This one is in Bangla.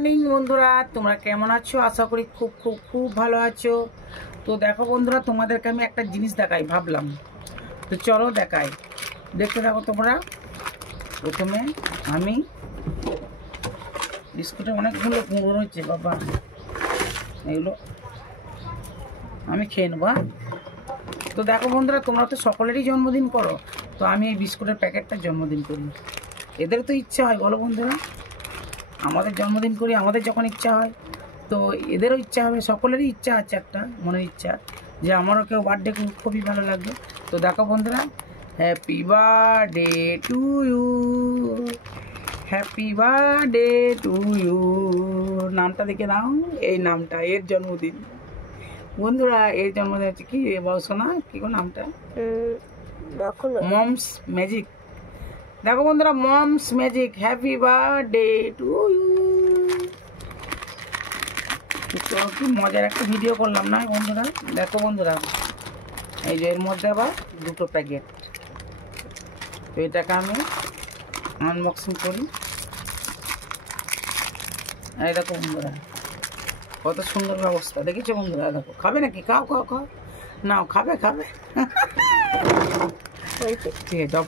মর্নিং বন্ধুরা, তোমরা কেমন আছো? আশা করি খুব খুব খুব ভালো আছো। তো দেখো বন্ধুরা, তোমাদেরকে আমি একটা জিনিস দেখাই ভাবলাম, তো চলো দেখাই। দেখতে থাকো তোমরা। প্রথমে আমি বিস্কুটে অনেকগুলো গুঁড়ো রয়েছে বাবা, এগুলো আমি খেয়ে নেবো। তো দেখো বন্ধুরা, তোমরা তো সকলেরই জন্মদিন করো, তো আমি এই বিস্কুটের প্যাকেটটার জন্মদিন করি। এদের তো ইচ্ছা হয়, বলো বন্ধুরা, আমাদের জন্মদিন করি, আমাদের যখন ইচ্ছা হয় তো এদেরও ইচ্ছা হবে। সকলেরই ইচ্ছা আছে, একটা মনের ইচ্ছা যে আমারও কেউ বার্থডে খুবই ভালো লাগবে। তো দেখো বন্ধুরা, happy birthday to you, happy birthday to you. নামটা দেখে নাও, এই নামটা এর জন্মদিন বন্ধুরা। এর জন্মদিন হচ্ছে কি সোনা, কি গো নামটা? Mom's Magic. দেখো বন্ধুরা, Mom's Magic, happy birthday to you. কি মজার একটা ভিডিও করলাম না বন্ধুরা? দেখো বন্ধুরা, এই যে এর মধ্যে আবার দুটো প্যাকেট, তো এটাকে আমি আনবক্সিং করি। এই দেখো বন্ধুরা, কত সুন্দর ব্যবস্থা, দেখেছো বন্ধুরা? দেখো, খাবে নাকি? খাও খাও খাও, নাও, খাবে খাবে। ঠিক আছে।